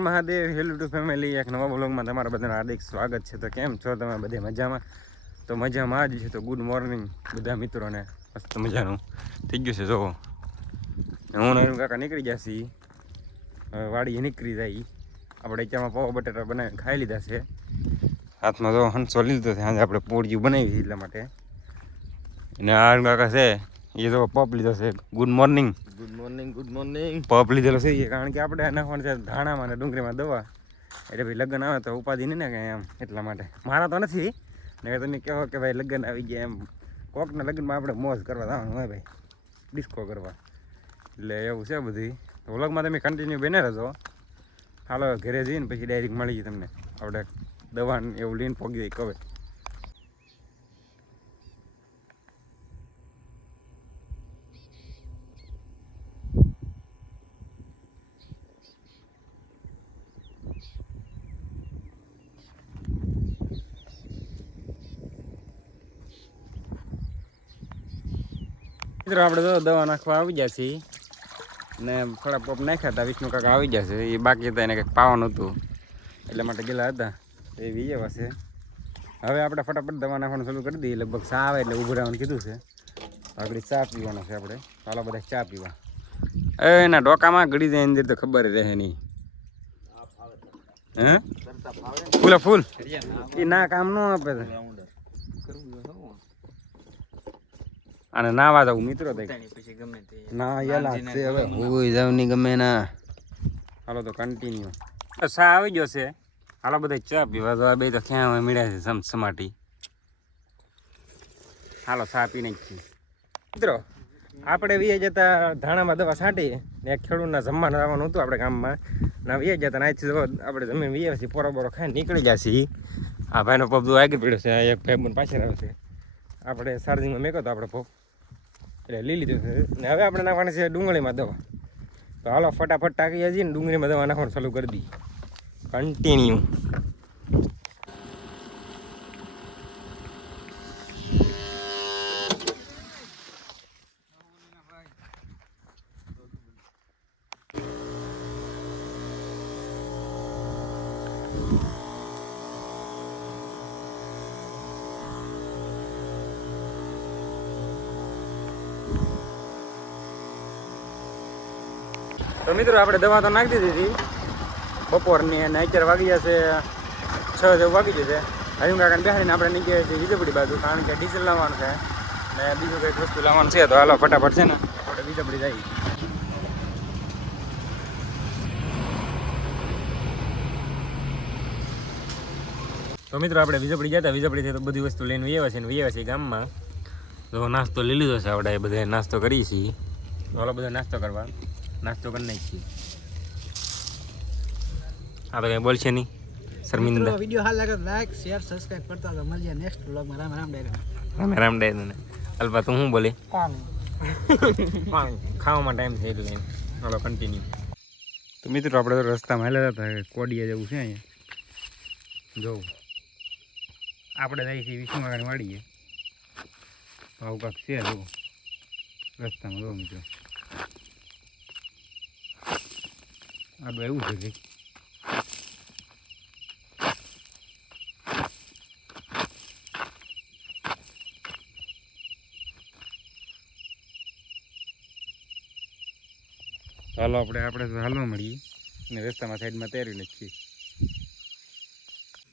Mahadev hello two family, એક નવા બ્લોગમાં તમારા બધાનું હાર્દિક સ્વાગત છે. તો કેમ છો તમે બધે મજામાં? તો મજામાં જ છે. તો ગુડ મોર્નિંગ બધા મિત્રોને. મસ્ત મજાનું થઈ ગયું છે. જોવો હું એનું કાકા નીકળી જશે, વાડીએ નીકળી જાય. આપણે અત્યારમાં પૌવા બટાટા બનાવીને ખાઈ લીધા છે. હાથમાં તો હંસો લીધો છે. આજે આપણે પોળિયું બનાવી એટલા માટે. અને આ કાકા છે એ તો પપ લીધો છે. Good morning. Good morning, good morning. પપ લીધેલો છે કારણ કે આપણે નાખવાનું છે ધાણામાં ને ડુંગળીમાં દવા. એટલે ભાઈ લગ્ન આવે તો ઉપાધિ નહીં ને કાંઈ એમ, એટલા માટે. મારા તો નથી ને, તમે કહો કે ભાઈ લગ્ન આવી ગયા એમ, કોકના લગ્નમાં આપણે મોજ કરવા જવાનું હોય ભાઈ, ડિસ્કો કરવા. એટલે એવું છે બધી. તો વ્લોગમાં તમે કન્ટિન્યુ બને રહેજો. હાલો ઘરે જઈને પછી ડાયરેક્ટ મળી ગઈ તમને આપણે દવા એવું લઈને પોગી દઈ કવે. મિત્રો આપણે તો દવા નાખવા આવી ગયા છીએ ને થોડા પોપ નાખ્યા હતા. વિષ્ણુ કાકા આવી ગયા છે, એ બાકી હતા, એને કંઈક પાવાનું હતું એટલા માટે ગયેલા હતા. એ વીએ પાસે હવે આપણે ફટાફટ દવા નાખવાનું ચાલુ કરી દઈએ. લગભગ ચા આવે એટલે ઊભું રહેવાનું કીધું છે. આગળ ચા પીવાનો છે આપણે. ચાલો બધા ચા પીવા. એના ડોકામાં ગળી જાય અંદર તો ખબર રહે નહીં. હે ફૂલે ફૂલ એ ના કામ ન આપે છે. અને નાવા જવું મિત્રો ના યાલા હવે હોય જાવ નહીં ગમે ના. હાલો તો કન્ટિન્યુ. ચા આવી ગયો છે. હાલો બધા ચા પીવા. તો આ બે તો ક્યાં મળ્યા છે સમસમાટી. હાલો ચા પી નાખીએ મિત્રો. આપણે વીએ જતા ધાણામાં દવા છાંટી ને એક ખેડૂતના જમવાનું આવવાનું હતું આપણે ગામમાં. ના વીએ જતા અહીંથી આપણે જમીન વીએ છીએ, પોરો બોરો ખાઈને નીકળી જાય છે. આ ભાઈનો પપ તો આગળ પડ્યો છે. એક ભાઈ પાછળ આવે છે. આપણે ચાર્જિંગમાં મેકો તો આપણે પપ એટલે લઈ લીધું છે. ને હવે આપણે નાખવાની છે ડુંગળીમાં દવા. તો હાલો ફટાફટ ટાંકી જઈએ ને ડુંગળીમાં દવા નાખવાનું ચાલુ કરી દઈએ. કન્ટિન્યુ. તો મિત્રો આપણે દવા તો નાખી દીધી હતી બપોરની, અને અત્યારે વાગી જશે 6 જેવું વાગી જશે. હરિમ કાકાને બેહાડીને આપણે નીકળીએ છીએ વીજપડી બાજુ, કારણ કે ડીઝલ લાવવાનું છે ને બીજું કંઈક વસ્તુ લાવવાનું છે. તો હાલો ફટાફટ છે ને આપણે વીજપડી જઈએ. તો મિત્રો આપણે વીજપડી જતા, વીજપડીથી તો બધી વસ્તુ લઈને વીએ છીએ ને વીએ છીએ ગામમાં. તો નાસ્તો લઈ લીધો છે આપણે, બધા નાસ્તો કરીએ છીએ. તો હાલો બધા નાસ્તો કરવા. નાસ્તો કરી નાખીએ. આ તો કઈ બોલશે નહીં શર્મિંદા. વિડિયો હાલ લાગે લાઈક શેર સબસ્ક્રાઇબ કરતા તો મળીએ નેક્સ્ટ વ્લોગમાં. રામ રામ ડાયરેક્ટ. રામ ડાયરેક્ટ. અલ્પા તું શું બોલે? ખાવામાં ટાઈમ થઈ એટલે હાલો કન્ટિન્યુ. તો મિત્રો આપણે તો રસ્તામાં હેલા હતા, કોડિયા જેવું છે અહીંયા જોવું. આપણે જઈએ છીએ વિષ્ણુકાકાની વાડીએ. આવું કાંક છે જોવું રસ્તામાં. જોવું મિત્રો આ એવું છે ભાઈ. ચાલો આપણે તો હાલવા મળીએ અને રસ્તામાં સાઈડમાં તૈયારી નાખીએ.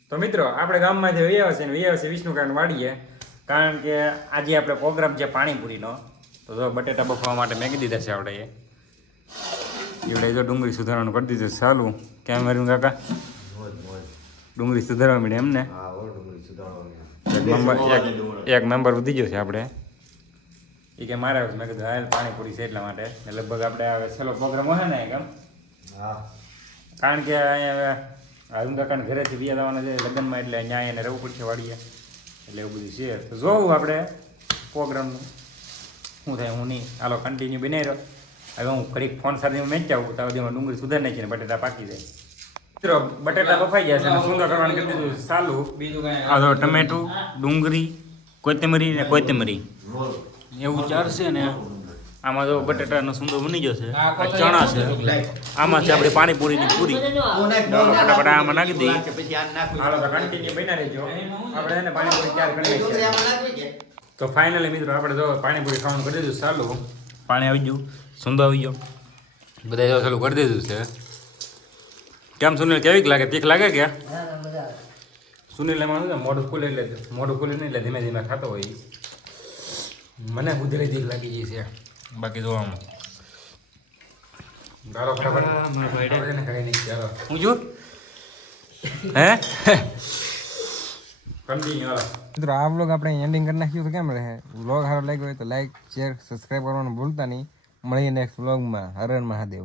તો મિત્રો આપણે ગામમાંથી વૈયા છે ને વૈયા છે વિષ્ણુકાકાની વાડીએ, કારણ કે આજે આપણે પ્રોગ્રામ છે પાણીપુરીનો. તો જો બટેટા બફવા માટે મેગી દીધા છે આપણે. એવડે જો ડુંગળી સુધારવાનું કરી દીધું ચાલુ. કેમ માર્યું કાકા? ડુંગળી સુધારવા મળે એમ ને? એક મેમ્બર વધી ગયો છે આપણે. એ કે મારે મેં કીધું હાલ પાણીપુરી છે એટલા માટે. લગભગ આપણે હવે છેલ્લો પ્રોગ્રામ હોય ને એકમ, કારણ કે અહીંયા હરિમ કાકાને ઘરેથી બીજા જવાના છે લગ્નમાં, એટલે અહીંયા એને રહેવું પડશે વાડીએ, એટલે એવું બધું છે. તો જોવું આપણે પ્રોગ્રામનું શું થાય હું નહીં. હાલો કન્ટિન્યુ બનાવી રહ્યો. હવે હું ઘડીક ફોન સાથે મેચ આવું તો બધીમાં ડુંગળી સુધારી નાખીને બટેટા પાકી જાય. મિત્રો બટેટા બફાઈ ગયા છે અને સુંદર કરવાનું કરી દીધું ચાલુ. બીજું કાંઈ આ તો ટમેટું, ડુંગળી, કોથમરી ને કોથમરી એવું ચારશે ને આમાં જો બટાટાનો સુંદર બની ગયો છે આ ચણા છે આમાં છે આપણી પાણીપુરીની પૂરી ફટાફટ આમાં નાખી દઈએ હાલો તો કન્ટિન્યુ બના રહેજો આપણે એને પાણીપુરી તૈયાર કરી લઈએ તો ફાઇનલી મિત્રો આપણે જો પાણીપુરી ખાવાનું કરી દીધું ચાલુ પાણી આવી ગયું સુંદર આવી ગયો બધા જો ચાલુ કરી દીધું છે કેમ સુનિલ કેવીક લાગે તીખ લાગે કે સુનિલ એમાં શું મોઢું ખુલે એટલે નહીં એટલે ધીમે ધીમે ખાતો હોય મને ગુજરી તીખ લાગી ગઈ છે બાકી જો આમ ગારો ફટાફટ હું છું હે કન્ટિન્યુ હાલો મિત્રો આ વ્લોગ આપણે એન્ડિંગ કરી નાખ્યું તો કેમ રહે વ્લોગ સારો લાગ્યો હોય તો લાઈક શેર સબસ્ક્રાઈબ કરવાનું ભૂલતા નહીં મળીએ નેક્સ્ટ વ્લોગમાં હર હર મહાદેવ